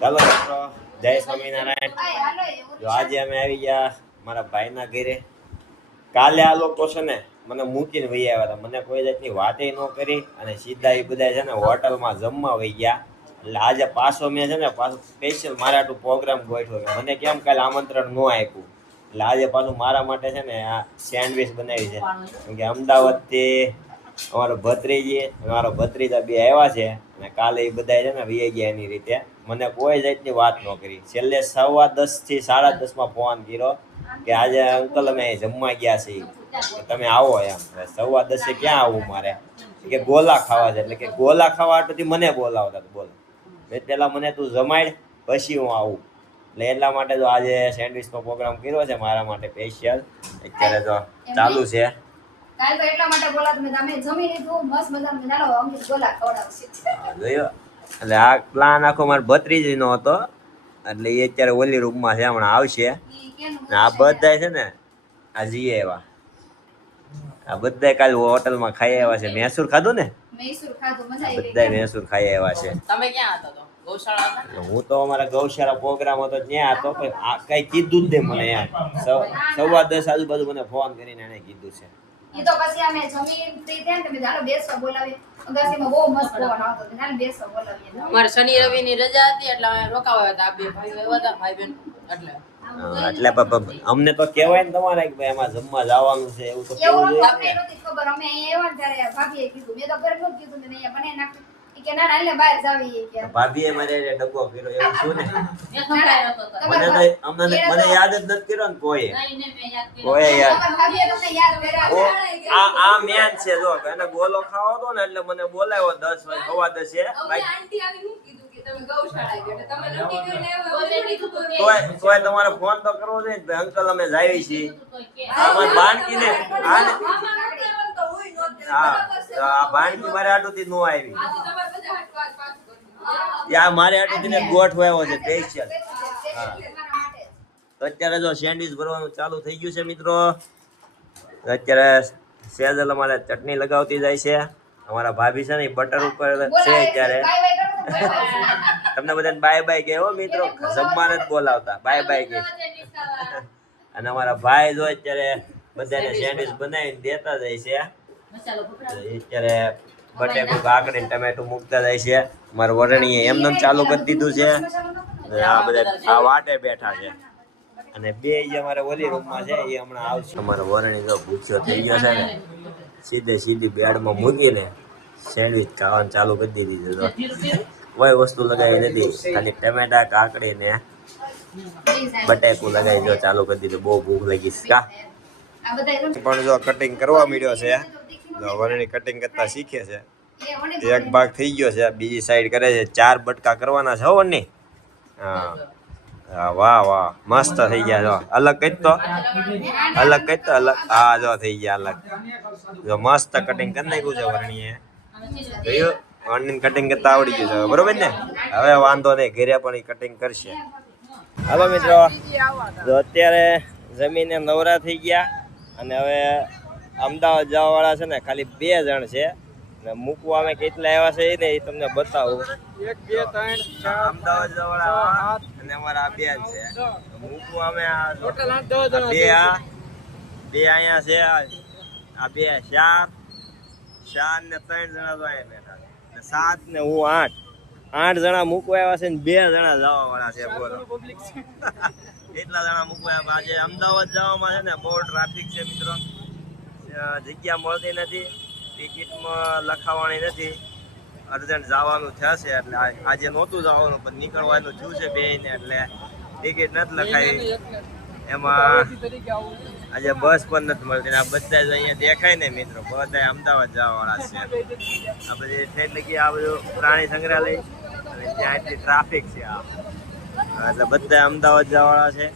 ચાલો મિત્રો, જય સ્વામિનારાયણ. જો આજે અમે આવી ગયા મારા ભાઈના ઘરે. કાલે આ લોકો છે ને મને મૂકીને વહી આવ્યા હતા, મને કોઈ જાતની વાતે ન કરી અને સીધા એ બધા છે ને હોટલમાં જમવા વહી ગયા. એટલે આજે પાછો મેં છે ને પાછું સ્પેશિયલ મારા આટલું પ્રોગ્રામ ગોઠવ્યો કે મને કેમ કાલે આમંત્રણ ન આપ્યું. એટલે આજે પાછું મારા માટે છે ને આ સેન્ડવિચ બનાવી છે. કેમ કે અમદાવાદથી અમારો ભત્રીજી મારો ભત્રીજા બે આવ્યા છે અને કાલે એ બધા છે ને વી ગયા એની રીતે. મને કોઈ જાતની વાત ન કરી. છેલ્લે 10:15 થી 10:30 ફોન કર્યો કે આજે અંકલ અમે જમવા ગયા છીએ, તમે આવો એમ. 10:15 ક્યાં આવું મારે, કે ગોલા ખાવા છે. એટલે કે ગોલા ખાવા આટલું મને બોલાવતા. બોલો પેલા મને તું જમાડ પછી હું આવું. એટલે એટલા માટે તો આજે સેન્ડવિચનો પ્રોગ્રામ કર્યો છે મારા માટે સ્પેશિયલ. અત્યારે તો ચાલુ છે. કાલ તો એટલા માટે બોલા તમે જમી લીધું મસ્ત મજાનું નાનો અમને ગોલા ખવડાવશે. જોયો. એટલે આ પ્લાન આખો મારા ભત્રીજીનો હતો. એટલે એ અત્યારે ઓલી રૂમમાં છે, હમણાં આવશે. આ બધા છે ને આ જઈએ એવા આ બધા કાલે હોટલમાં ખાઈ આવ્યા છે. મૈસૂર ખાધું ને, મૈસૂર ખાધું, મજા આવી ગઈ. બધા મૈસૂર ખાઈ આવ્યા છે. તમે ક્યાં હતા તો? ગૌશાળા હતા? હું તો અમારા ગૌશાળા પ્રોગ્રામ હતો ત્યાં હતો, પણ આ કઈ કીધું જ નહીં મને. યાર 10:15 આજુબાજુ મને ફોન કરીને એને કીધું છે. ઈ તો પછી અમે જમી ફ્રી થયા ને તમે ચાલો બેસવા બોલાવીએ. અગાસીમાં બહુ મસ્ત પવન આવતો હતો, ચાલો બેસવા બોલાવીએ. અમારે શનિ રવિ ની રજા હતી એટલે અમે રોકાવા હતા. આ બે ભાઈઓ આવ્યા હતા, ભાઈ બહેન. એટલે અમને તો કહેવાય ને તમારે કે ભાઈ એમાં જમવા જવાનું છે, એવું તો કેવું એવું જોઈએ અમને ને. નહોતી ખબર. અમે અહીંયા આવ્યા ને ત્યારે ભાભીએ કીધું, મેં તો ઘરે નહોતું કીધું, મેં અહીંયા બનાવી નાખ્યું. ઈ કે ના ના એટલે બહાર જાવી કે ભાભીએ મારે ડબ્બો કર્યો એવું શું ને. તમારા મને યાદ જ નથી કર્યો ને કોઈ યાદ. ભાભીએ તમને યાદ કર્યા. આ મેન છે. જો એને ગોલો ખાવો હતો ને એટલે મને બોલાવ્યો 10 વાગે 10:15 આંટી આવી હું કીધું કે તમે ગૌશાળા ગયા તમે નક્કી કરીને તોય તમારે ફોન તો કરવો જોઈએ ને, અંકલ અમે જાવી છીએ. આમાં બાણકીને હા આ બાણકી મારે આટુથી નો આવી. યા મારે આટુથી ને ગોઠવાયો છે સ્પેશિયલ. તો અત્યારે જો સેન્ડવિચ ભરવાનું ચાલુ થઈ ગયું છે મિત્રો. અત્યારે સેજલ અમારે ચટણી લગાવતી જાય છે. અમારા ભાભી છે ને બટર ઉપર છે અત્યારે. તમને બધાને બાય બાય કે હો મિત્રો, જમવાને જ બોલાવતા બાય બાય કે. અને અમારા ભાઈ જો અત્યારે બધાને સેન્ડવિચ બનાવીને દેતા જાય છે. અત્યારે બટેકું કાકડી ટમેટું મૂકતા જાય છે. મારા વરણીએ એમને ચાલુ કરી દીધું છે. આ બધા આ વાટે બેઠા છે. અને બે જે અમારે ઓલી રૂમમાં છે એ હમણાં આવશે. અમારો વરણી જો ભૂખ્યો થઈ ગયો છે ને, સીધી બેડમાં મૂકીને સેન્ડવિચ ખાવાનું ચાલુ કરી દીધી છે. કોઈ વસ્તુ લગાવી નથી, ખાલી ટમેટા કાકડી ને બટેકું લગાવી જો ચાલુ કરી દીધું. બહુ ભૂખ લાગી છે કા. પણ જો કટિંગ કરવા મળ્યો છે. જો વરણી કટિંગ કરતા શીખે છે. એક ભાગ થઈ ગયો છે, બીજી સાઈડ કરે છે. 4 બટકા કરવાના છે હો વરણી. હા વાહ વાહ મસ્ત થઈ ગયા. જો અલગ કઈ તો અલગ કઈ તો અલગ. હા જો થઈ ગયા અલગ. જો મસ્ત કટિંગ કરી નાખ્યું છે વરણીએ. જોયું વરણી કટિંગ કરતા આવડી ગયું છે બરોબર ને. હવે વાંધો નહીં, ઘરે પણ એ કટિંગ કરશે. હાલો મિત્રો, જો અત્યારે જમીને નવરા થઈ ગયા અને હવે અમદાવાદ જવા વાળા છે ને ખાલી 2 જણ છે. ને મૂકવા અમે કેટલા આવ્યા છે ને એ તમને બતાવું. 1 2 3 4 અમદાવાદ જવા વાળા અને અમારા આ બેન છે. મૂકવા અમે ટોટલ 8 બે અહીંયા છે. આ 2 4 ને 3 જણા તો અહીંયા બેઠા છે. 7 ને હું 8 જણા મૂકવા આવ્યા છે ને 2 જણા જવા વાળા છે. બોલો એટલા જણા મૂકવા આવ્યા. આજે અમદાવાદ જવામાં છે ને બહુ ટ્રાફિક છે મિત્રો. જગ્યા મળતી નથી, ટિકિટમાં લખાવવાની નથી. અર્જન્ટ જવાનું થશે એટલે આજે નહોતું જવાનું પણ નીકળવાનું થયું છે બેને, એટલે ટિકિટ નથી લખાવી. એમાં આજે બસ પણ નથી મળતી. આ બધા જ અહીંયા દેખાય ને મિત્રો, બધા અમદાવાદ જવાવાળા છે. આ બધી ઠેઠ લગી આ બધું પ્રાણી સંગ્રહાલય અને ત્યાં એટલી ટ્રાફિક છે. એટલે બધા અમદાવાદ જવાવાળા છે.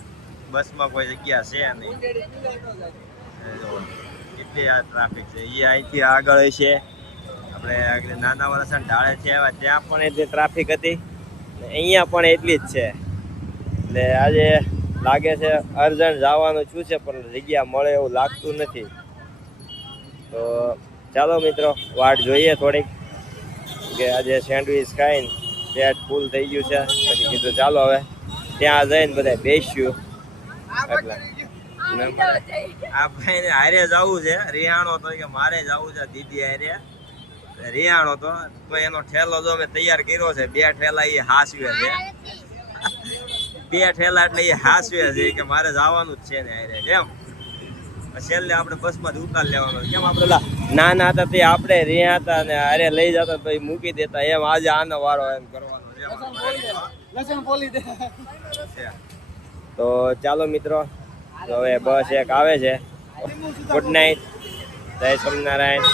બસમાં કોઈ જગ્યા છે નહીં, એટલી આ ટ્રાફિક છે. એ અહીંથી આગળ છે આપણે નાના વરસા ઢાળે છે ત્યાં પણ એટલી ટ્રાફિક હતી, અહીંયા પણ એટલી જ છે. એટલે આજે લાગે છે અર્જન્ટ જવાનું શું છે પણ જગ્યા મળે એવું લાગતું નથી. તો ચાલો મિત્રો વાટ જોઈએ થોડીક, કે આજે સેન્ડવિચ ખાઈને પેટ ફૂલ થઈ ગયું છે, પછી કીધું ચાલો હવે ત્યાં જઈને બધા બેસ્યું એટલે આ ભાઈને હારે જવું છે રિયાણો તો કે મારે જવું છે દીદી હારે રિયાણો તો એનો ઠેલો જો અમે તૈયાર કર્યો છે 2 ઠેલા એ હાસવે છે 2 ઠેલા એટલે એ હાસવે છે કે મારે જવાનું જ છે ને હારે એમ છેલ્લે આપણે બસમાં જ ઉતાર લેવાનો કેમ આપણે નાના હતા તે આપણે રહ્યા હતા ને હારે લઈ જતા પછી મૂકી દેતા એમ આજે આનો વારો એમ કરવાનો તો ચાલો મિત્રો તો હવે બસ એક આવે છે ગુડ નાઇટ જય સ્વામિનારાયણ